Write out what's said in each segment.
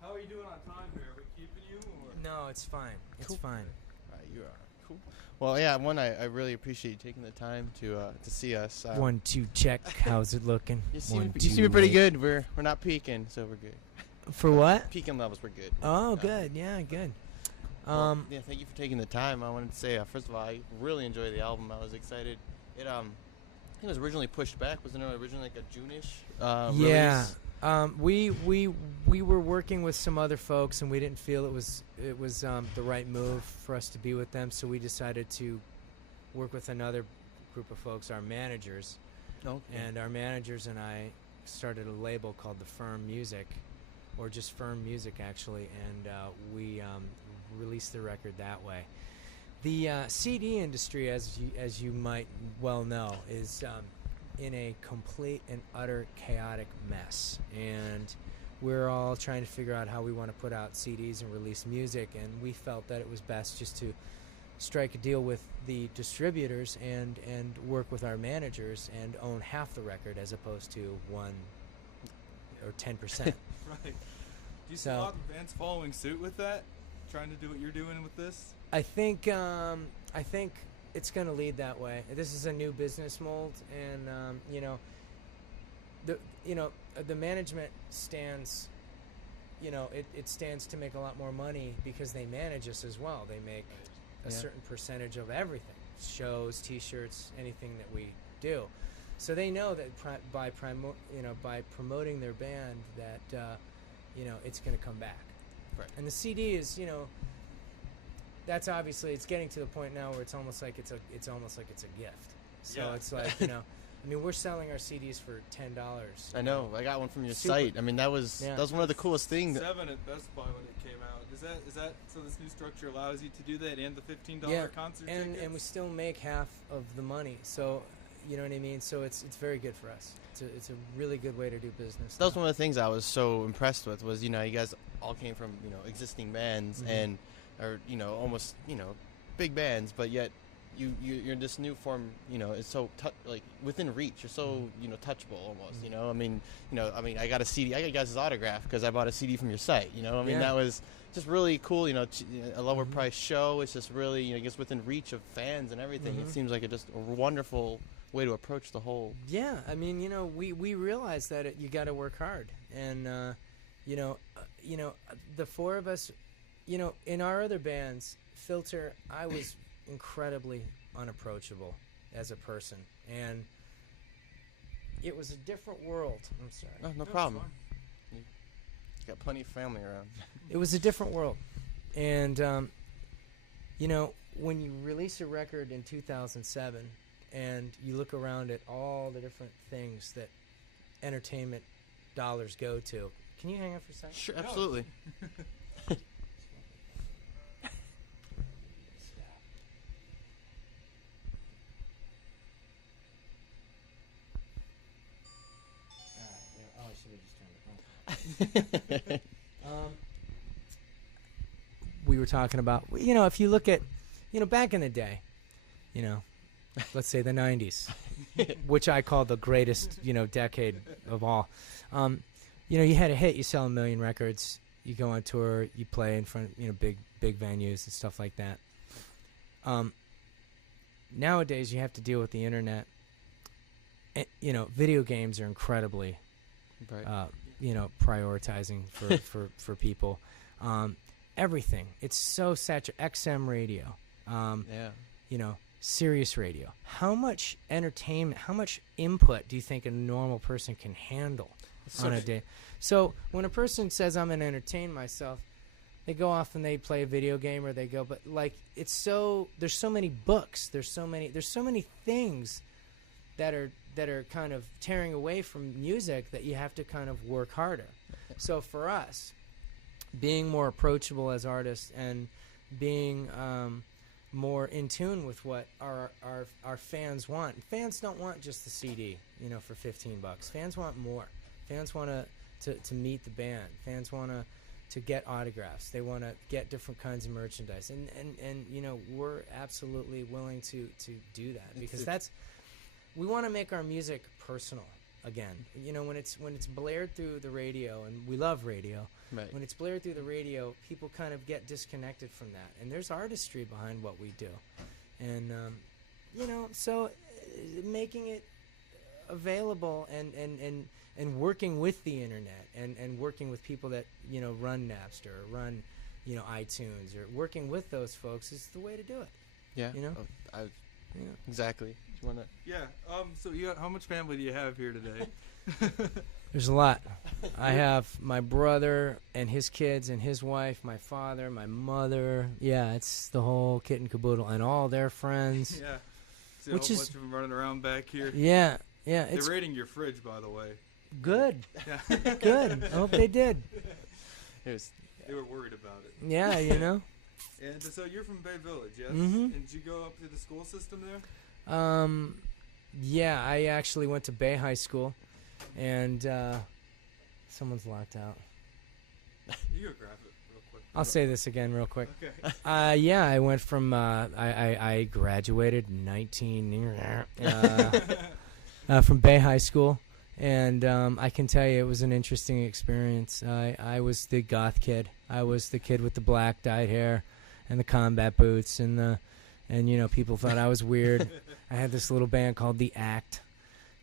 How are you doing on time here? Are we keeping you? Or? No, it's fine. It's Cool. fine. You are cool. Well, yeah. I really appreciate you taking the time to see us. 1, 2, check. How's it looking? You seem, One, you two, seem pretty wait. good. We're not peaking, so we're good. For what? Peaking levels, we're good. Oh, good. Yeah, good. Well, yeah, thank you for taking the time. I wanted to say, first of all, I really enjoyed the album. I was excited. I think it was originally pushed back. Wasn't it originally like a June-ish Yeah. release? We were working with some other folks, and we didn't feel it was the right move for us to be with them. So we decided to work with another group of folks, our managers, and our managers and I started a label called the Firm Music, or just Firm Music actually, and we released the record that way. The CD industry, as you might well know, is in a complete and utter chaotic mess, and we're all trying to figure out how we want to put out CDs and release music, and we felt that it was best just to strike a deal with the distributors and work with our managers and own half the record as opposed to 1 or 10%. Right. Do you see a lot of bands following suit with that? Trying to do what you're doing with this? I think it's going to lead that way. This is a new business mold, and the management stands. It stands to make a lot more money because they manage us as well. They make a certain percentage of everything: shows, T-shirts, anything that we do. So they know that by promoting their band, that it's going to come back. Right. And the CD is, that's obviously, it's getting to the point now where it's almost like it's a gift. So Yeah. it's like, we're selling our CDs for $10. I know. I got one from your Super. site. I mean, that was one of the coolest things. 7 at Best Buy when it came out. Is that so? This new structure allows you to do that and the $15 Yeah, concert and tickets? we still make half of the money. So, you know what I mean? So it's very good for us. It's a really good way to do business. That was one of the things I was so impressed with was, you guys all came from, existing bands and are, almost, big bands, but yet you're in this new form, it's so within reach. You're so, touchable almost, I got a CD, I got you guys' autograph because I bought a CD from your site, that was just really cool, a lower price show. It's just really, it gets within reach of fans and everything. It seems like just a wonderful way to approach the whole. Yeah, we realize that you got to work hard, and the four of us, in our other bands, Filter, I was incredibly unapproachable as a person, and it was a different world. I'm sorry. No problem. You got plenty of family around. It was a different world, and when you release a record in 2007. And you look around at all the different things that entertainment dollars go to. Can you hang on for a second? Sure, absolutely. I should have just turned it on. We were talking about, if you look at, back in the day, let's say the 90s, which I call the greatest, decade of all. You had a hit, you sell 1 million records, you go on tour, you play in front of, big venues and stuff like that. Nowadays, you have to deal with the internet. And, video games are incredibly, prioritizing for people. Everything. It's so saturated. XM radio. Sirius radio. How much entertainment, how much input do you think a normal person can handle on a day? So when a person says, I'm going to entertain myself, they go off and they play a video game, or they go, but there's so many books, there's so many things that are kind of tearing away from music that you have to kind of work harder. So for us, being more approachable as artists and being more in tune with what our fans want. Fans don't want just the CD, for $15. Fans want more. Fans want to meet the band. Fans want to get autographs. They want to get different kinds of merchandise. And we're absolutely willing to do that because we want to make our music personal. again. You know, when it's blared through the radio, and we love radio. Right. When it's blared through the radio, people kind of get disconnected from that, and there's artistry behind what we do, and you know, so making it available and working with the internet and working with people that, you know, run Napster or run, you know, iTunes, or working with those folks is the way to do it. Yeah. You know? Yeah. Exactly. You wanna? Yeah. So how much family do you have here today? There's a lot. I have my brother and his kids and his wife, my father, my mother. Yeah, it's the whole kit and caboodle, and all their friends. Yeah. See Which a is- whole bunch of them running around back here. Yeah, yeah, it's They're raiding your fridge, by the way. good. Yeah. Good. I hope they did. It was. They were worried about it. Yeah, you know. And so you're from Bay Village, yes? Mhm. And did you go up to the school system there? Yeah, I actually went to Bay High School, and someone's locked out. You go grab it real quick. I'll say this again real quick. Okay. Yeah, I went from I graduated in 19 from Bay High School, and I can tell you it was an interesting experience. I was the goth kid. I was the kid with the black dyed hair and the combat boots, and you know, people thought I was weird. I had this little band called The Act,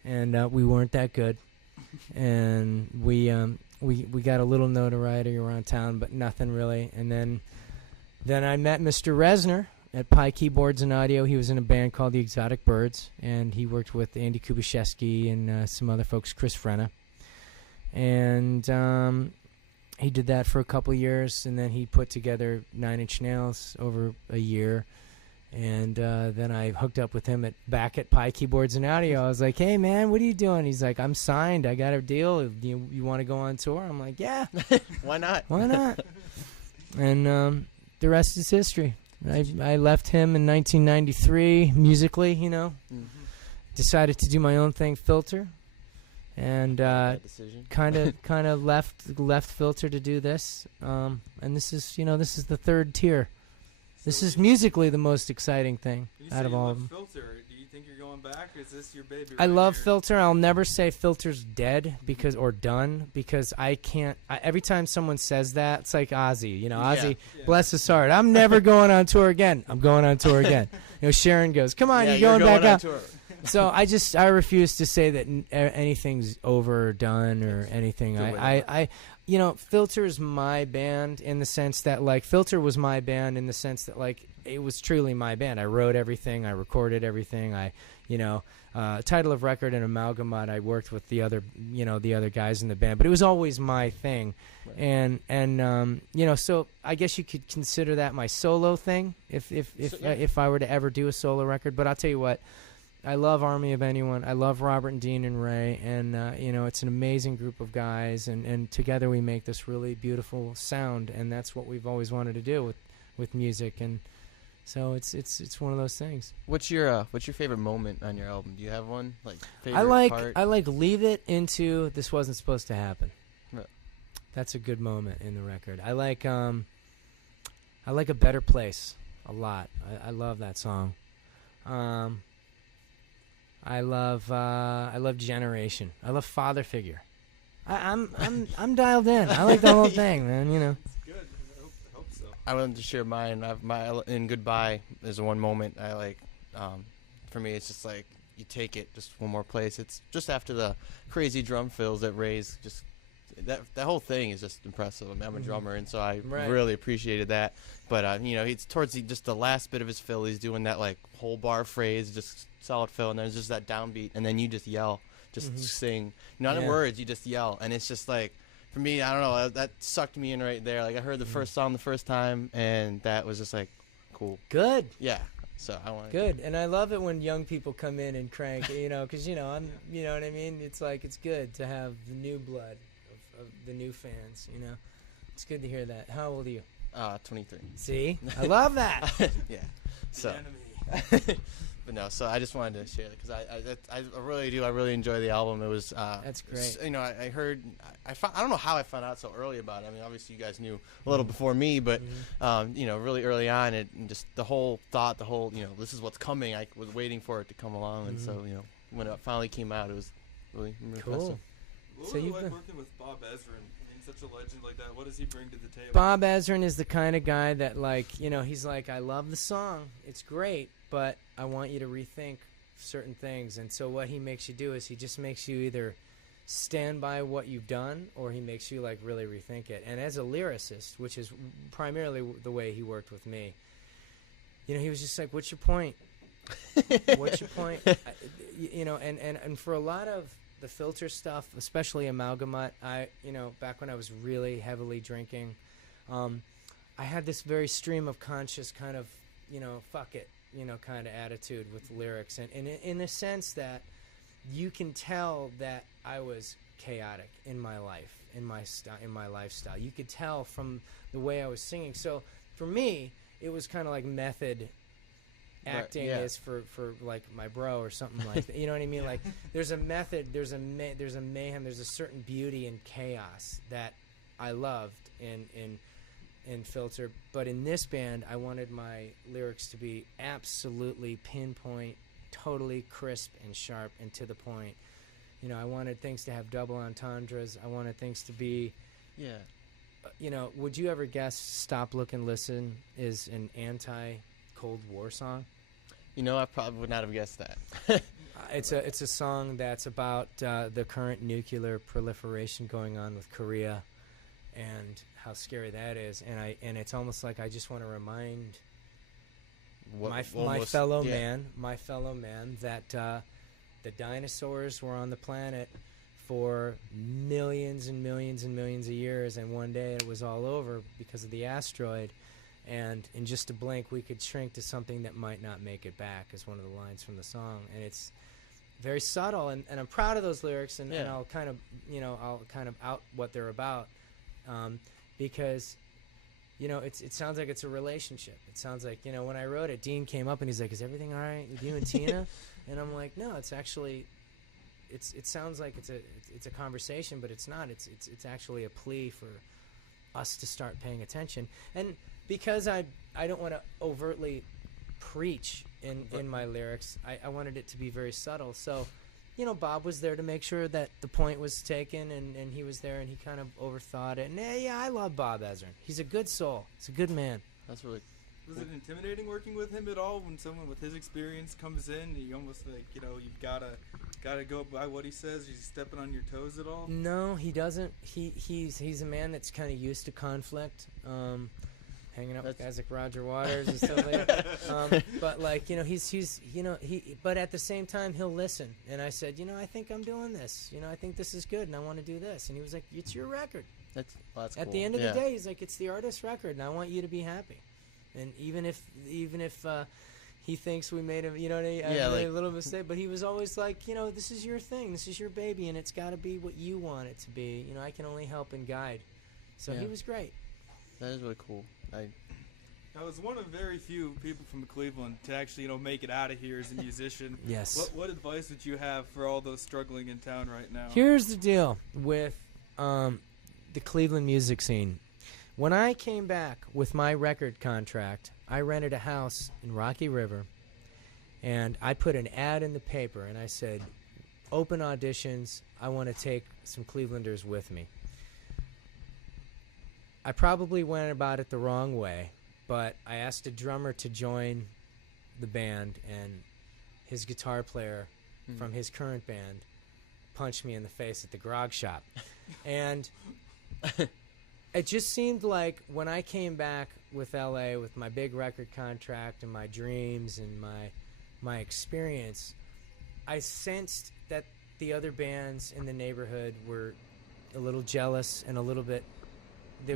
and we weren't that good, and we got a little notoriety around town, but nothing really. And then I met Mr. Resner at Pi Keyboards and Audio. He was in a band called the Exotic Birds, and he worked with Andy Kubashevsky and some other folks, Chris Frenna. And he did that for a couple years, and then he put together Nine Inch Nails over a year. And then I hooked up with him back at Pi Keyboards and Audio. I was like, "Hey, man, what are you doing?" He's like, "I'm signed. I got a deal. You want to go on tour?" I'm like, "Yeah, Why not? why not?" And the rest is history. I left him in 1993 musically, you know. Mhm. Decided to do my own thing, Filter, and Bad decision. kind of left Filter to do this. And this is the third tier. This is musically the most exciting thing You out say of you all love of them. Filter. Do you think you're going back? Or is this your baby? I right love here? Filter. I'll never say Filter's dead or done because I can't. Every time someone says that, it's like Ozzy. You know, Yeah. Ozzy, Yeah. bless his heart. I'm never going on tour again. I'm going on tour again. You know, Sharon goes, "Come on, Yeah, you're going back on out." tour. So I refuse to say that anything's over or done or anything. Good way to I you know, Filter is my band in the sense that, like, Filter was my band in the sense that, like, it was truly my band. I wrote everything, I recorded everything. Title of record and Amalgamut, I worked with the other guys in the band, but it was always my thing. Right. And so I guess you could consider that my solo thing if I were to ever do a solo record. But I'll tell you what, I love Army of Anyone. I love Robert and Dean and Ray, and it's an amazing group of guys, and together we make this really beautiful sound, and that's what we've always wanted to do with music, and so it's one of those things. What's your favorite moment on your album? Do you have one? Like favorite part? I like Leave It into This Wasn't Supposed to Happen. Right. That's a good moment in the record. I like A Better Place a lot. I love that song. I love Generation. I love Father Figure. I'm dialed in. I like the whole thing, man. You know. It's good. I hope so. I wanted to share mine. In Goodbye, there's one moment I like. For me, it's just like you take it just one more place. It's just after the crazy drum fills that Ray's just that whole thing is just impressive. I'm a drummer, and so I Right. really appreciated that. But it's towards just the last bit of his fill. He's doing that like whole bar phrase, just solid fill, and there's just that downbeat, and then you just yell, just sing. Not in Yeah. words, you just yell, and it's just like. For me, I don't know, that sucked me in right there. Like, I heard the first song the first time, and that was just, like, cool. Good. Yeah. So, I wanted Good. And I love it when young people come in and crank, because, I'm, you know what I mean? It's like, it's good to have the new blood of the new fans, It's good to hear that. How old are you? 23. See? I love that. Yeah. The So, enemy. but no, so I just wanted to share that because I really do. I really enjoy the album. It was That's great. I heard. I don't know how I found out so early about it. I mean, obviously you guys knew a little before me, but really early on, and just the whole thought, this is what's coming. I was waiting for it to come along, and so when it finally came out, it was really Cool. impressive. What So was it you've like been- working with Bob Ezrin? I mean, such a legend like that. What does he bring to the table? Bob Ezrin is the kind of guy that, like, you know, he's like, I love the song, it's great, but I want you to rethink certain things. And so what he makes you do is he just makes you either stand by what you've done, or he makes you like really rethink it. And as a lyricist, which is primarily the way he worked with me, you know, he was just like, what's your point? What's your point? You know, and for a lot of the Filter stuff, especially Amalgamut, you know, back when I was really heavily drinking, I had this very stream of conscious kind of, you know, fuck it, you know, kind of attitude with lyrics. And in the sense that you can tell that I was chaotic in my life, in my lifestyle. You could tell from the way I was singing. So for me, it was kind of like method acting is for like my bro or something like that. You know what I mean? Like there's a method, there's a mayhem, there's a certain beauty and chaos that I loved in Filter. But in this band, I wanted my lyrics to be absolutely pinpoint, totally crisp and sharp and to the point. You know, I wanted things to have double entendres. I wanted things to be, you know, would you ever guess Stop, Look, and Listen is an anti-Cold War song? You know, I probably would not have guessed that. It's a song that's about the current nuclear proliferation going on with Korea and how scary that is. And it's almost like I just want to remind my fellow man that the dinosaurs were on the planet for millions and millions and millions of years, and one day it was all over because of the asteroid, and in just a blink we could shrink to something that might not make it back, is one of the lines from the song. And it's very subtle, and I'm proud of those lyrics, and I'll kind of out what they're about, because you know, it sounds like it's a relationship. It sounds like, you know, when I wrote it, Dean came up and he's like, is everything all right with you and Tina? And I'm like, no, it's actually, it sounds like it's a conversation, but it's not. It's actually a plea for us to start paying attention. And because I don't want to overtly preach in my lyrics, I wanted it to be very subtle. So, you know, Bob was there to make sure that the point was taken, and he was there, and he kind of overthought it. And I love Bob Ezrin. He's a good soul. He's a good man. That's really Was it intimidating working with him at all when someone with his experience comes in? You almost like, you know, you've gotta go by what he says. He's stepping on your toes at all? No, he doesn't. He's a man that's kind of used to conflict. Hanging out with guys like Roger Waters and stuff like that. But like, you know, he's you know, but at the same time he'll listen. And I said, you know, I think I'm doing this. You know, I think this is good and I want to do this. And he was like, it's your record. that's At cool. the end of the day, he's like, it's the artist's record and I want you to be happy. And even if he thinks we made a, you know, made a little mistake, but he was always like, you know, this is your thing, this is your baby, and it's got to be what you want it to be. You know, I can only help and guide. So he was great. That is really cool. I was one of very few people from Cleveland to actually, you know, make it out of here as a musician. Yes. What advice would you have for all those struggling in town right now? Here's the deal with the Cleveland music scene. When I came back with my record contract, I rented a house in Rocky River, and I put an ad in the paper, and I said, open auditions, I want to take some Clevelanders with me. I probably went about it the wrong way, but I asked a drummer to join the band, and his guitar player from his current band punched me in the face at the grog shop. And it just seemed like when I came back with LA with my big record contract and my dreams and my experience, I sensed that the other bands in the neighborhood were a little jealous and a little bit there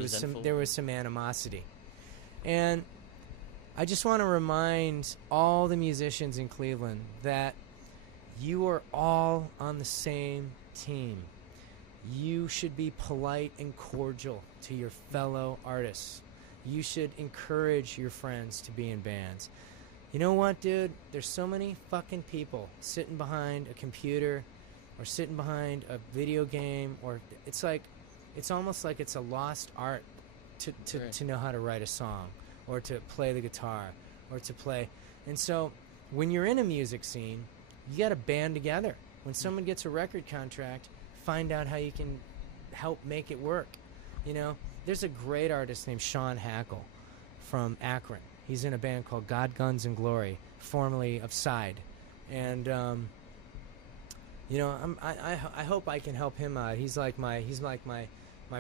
was some animosity. And I just want to remind all the musicians in Cleveland that you are all on the same team. You should be polite and cordial to your fellow artists. You should encourage your friends to be in bands. You know what, dude? There's so many fucking people sitting behind a computer or sitting behind a video game, or it's almost like it's a lost art to know how to write a song or to play the guitar or to play. And so when you're in a music scene, you got to band together. When someone gets a record contract, find out how you can help make it work. You know, there's a great artist named Sean Hackle from Akron. He's in a band called God, Guns, and Glory, formerly of Side. And, you know, I hope I can help him out. He's like my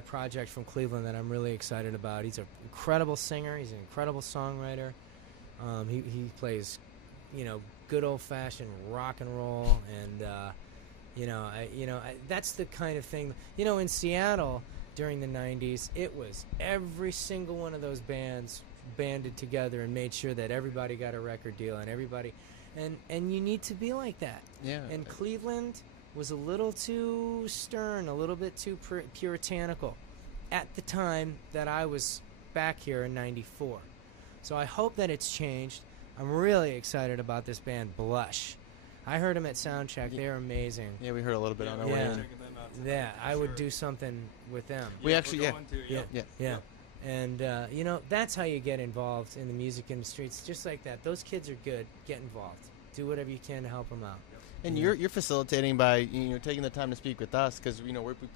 project from Cleveland that I'm really excited about. He's an incredible singer. He's an incredible songwriter. He plays, you know, good old-fashioned rock and roll, and that's the kind of thing. You know, in Seattle during the '90s, it was every single one of those bands banded together and made sure that everybody got a record deal, and everybody, and you need to be like that. Yeah. And Cleveland was a little too stern, a little bit too puritanical at the time that I was back here in '94. So I hope that it's changed. I'm really excited about this band, Blush. I heard them at Soundcheck. They're amazing. Yeah, we heard a little bit on our Yeah. way in. Checking them out tonight, Yeah, for I would sure. do something with them. We Yeah, actually- we're yeah. going to, Yeah. Yeah. Yeah. And, you know, that's how you get involved in the music industry. It's just like that. Those kids are good. Get involved. Do whatever you can to help them out. And Yeah. you're facilitating by taking the time to speak with us, because we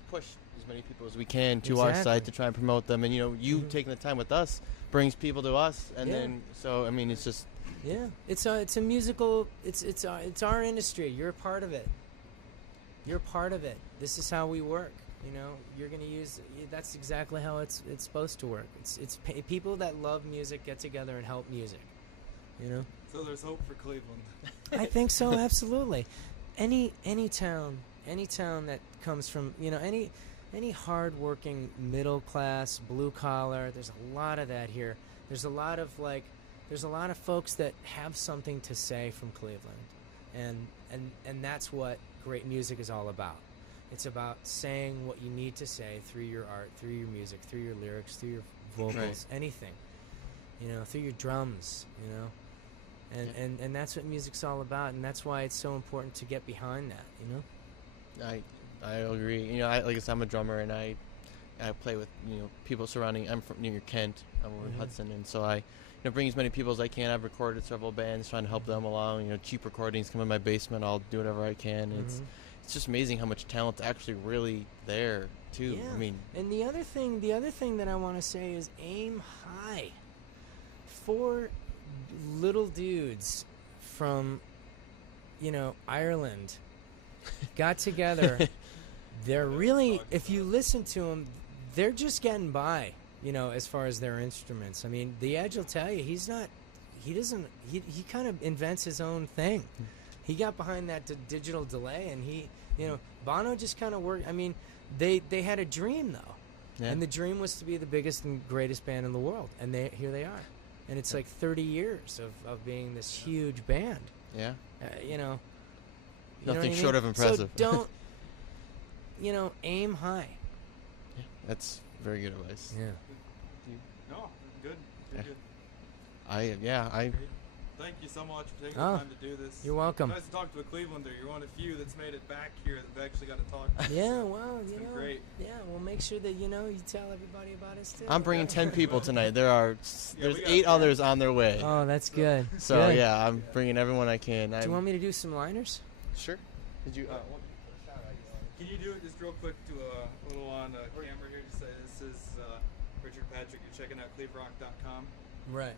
push as many people as we can to our Exactly. site to try and promote them, and you Mhm. taking the time with us brings people to us, and Yeah. then so I mean it's just Yeah, it's a musical. It's our industry. You're a part of it. You're a part of it. This is how we work. You know, you're gonna use. That's exactly how it's supposed to work. It's people that love music get together and help music. You know. So there's hope for Cleveland. I think so. Absolutely. Any town that comes from any hardworking middle class blue collar. There's a lot of that here. There's a lot of folks that have something to say from Cleveland, and that's what great music is all about. It's about saying what you need to say through your art, through your music, through your lyrics, through your vocals, Right. anything. You know, through your drums. You know. And that's what music's all about, and that's why it's so important to get behind that, you know? I agree. Like I said, I'm a drummer, and I play with people surrounding. I'm from near Kent. I'm over in Mhm. Hudson, and so I bring as many people as I can. I've recorded several bands, trying to help them along. Cheap recordings come in my basement. I'll do whatever I can. And Mhm. it's just amazing how much talent's actually really there too. Yeah. I mean, And the other thing that I want to say is aim high. 4 little dudes from, Ireland got together. They're really, if you listen to them, they're just getting by, as far as their instruments. I mean, the Edge will tell you, he kind of invents his own thing. He got behind that digital delay, and Bono just kind of worked. I mean, they had a dream, though. yeah. And the dream was to be the biggest and greatest band in the world. And here they are. And it's like 30 years of being this huge band. yeah. You know Nothing what I short mean? of impressive. So don't, aim high. That's very good advice. Yeah. No, good. Yeah. Good. I Great. Thank you so much for taking Oh, the time to do this. You're welcome. Nice to talk to a Clevelander. You're one of the few that's made it back here that we've actually got to talk to. Yeah, well, It's been great. Yeah, we'll make sure that, you tell everybody about us, too. I'm bringing 10 people tonight. There's we got 8 10. others on their way. Oh, that's good. So Good. yeah, I'm bringing everyone I can. Do you want me to do some liners? Sure. Did you? Can you do it just real quick to a little on camera here? Just say this is Richard Patrick. You're checking out cleverock.com. Right.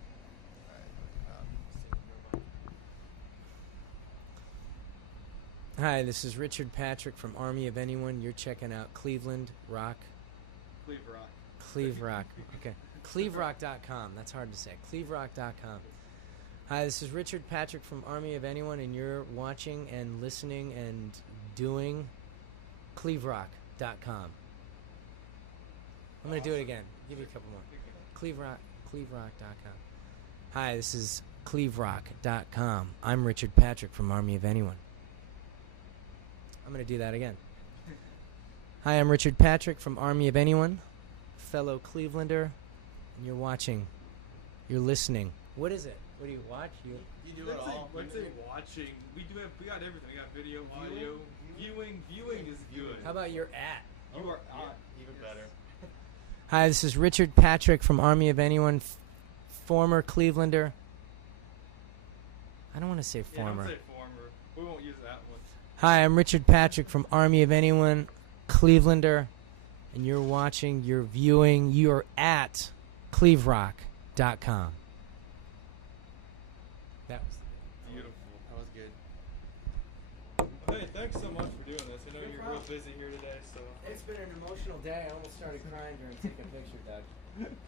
Hi, this is Richard Patrick from Army of Anyone. You're checking out Cleveland Rock. Cleve Rock. Cleve Rock. Okay. CleveRock.com. That's hard to say. CleveRock.com. Hi, this is Richard Patrick from Army of Anyone, and you're watching and listening and doing CleveRock.com. I'm going to do it again. Give you a couple more. CleveRock.com. Hi, this is CleveRock.com. I'm Richard Patrick from Army of Anyone. I'm going to do that again. Hi, I'm Richard Patrick from Army of Anyone, fellow Clevelander, and you're watching. You're listening. What is it? What do you watch? You do Let's say watching. We got everything. We got video, audio, viewing. Viewing is good. How about you're at? You are on. Even better. Hi, this is Richard Patrick from Army of Anyone, former Clevelander. I don't want to say Yeah, former. don't say former. We won't use that one. Hi, I'm Richard Patrick from Army of Anyone, Clevelander, and you're watching, you're viewing, you're at cleverock.com. That was Beautiful. That was good. Hey, thanks so much for doing this. I know you're real busy here today, so. It's been an emotional day. I almost started crying during taking a picture, Doug.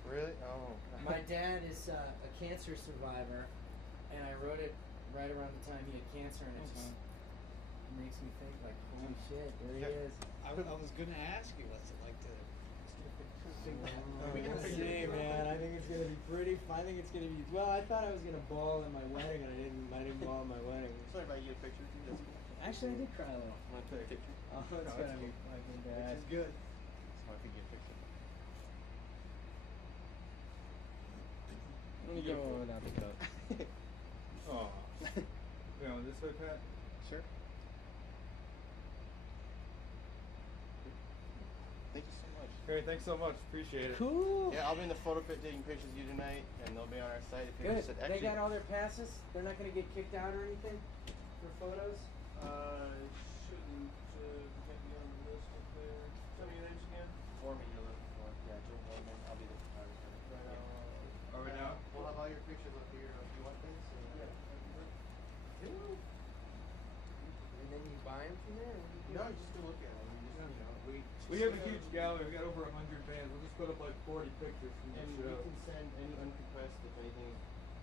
Really? Oh. My dad is a cancer survivor, and I wrote it right around the time he had cancer, and it just makes me think, like, holy shit, there he is. I was going to ask you, what's it like to We'll see, man. I think it's gonna be pretty. I think it's gonna be. Well, I thought I was gonna bawl in my wedding, and I didn't bawl in my wedding. Sorry if I get a picture too. That's cool. Actually, I did cry a little. Want to take a picture? Oh, that's No, gonna it's be fucking bad. Which is good. Just want to get a picture. Let me go without the coat. Oh. You know, this way, Pat? Sure. Thank you so much. Great, thanks so much. Appreciate it. Cool. Yeah, I'll be in the photo pit taking pictures of you tonight, and they'll be on our site. If you're Good. interested. They Actually, got all their passes. They're not gonna get kicked out or anything for photos. Shouldn't we be on the list up there? Tell me your names again. Foreman you're looking for. Yeah, Joe Foreman. I'll be the photographer. Right on. Are we now? We'll have all your pictures up here if you want them. So yeah. And then you buy them from there. Or what do you do? No, just to look at them. We have a huge gallery. We got over 100 bands. We'll just put up like 40 pictures from And the we show. can send any uncompressed if anything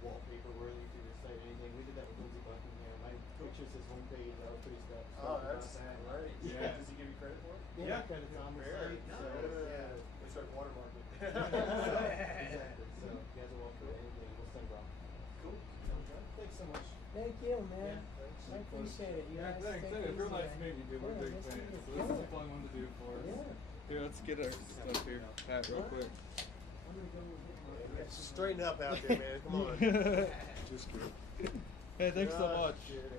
wallpaper worthy to your site, anything. We did that with Lindsey Buckingham. My picture says homepage. I was pretty stoked. Oh, that's right. Yeah. Does he give you credit for it? Yeah. Because it's on the site. So, yeah. They start watermarking. Exactly. So if you guys are welcome to anything, we'll send rock. Cool. Thanks so much. Thank you, man. Yeah, thanks. I appreciate it. You Yeah, guys thanks. take It's it real easy, nice man. meeting you, dude. We're Yeah, big nice fans. meeting So you. this is a fun one to do for us. Yeah. Here, let's get our stuff here. Pat, real quick. I'm gonna go with it. Straighten up out there, man. Come on. Just kidding. Hey, thanks so much. Kidding.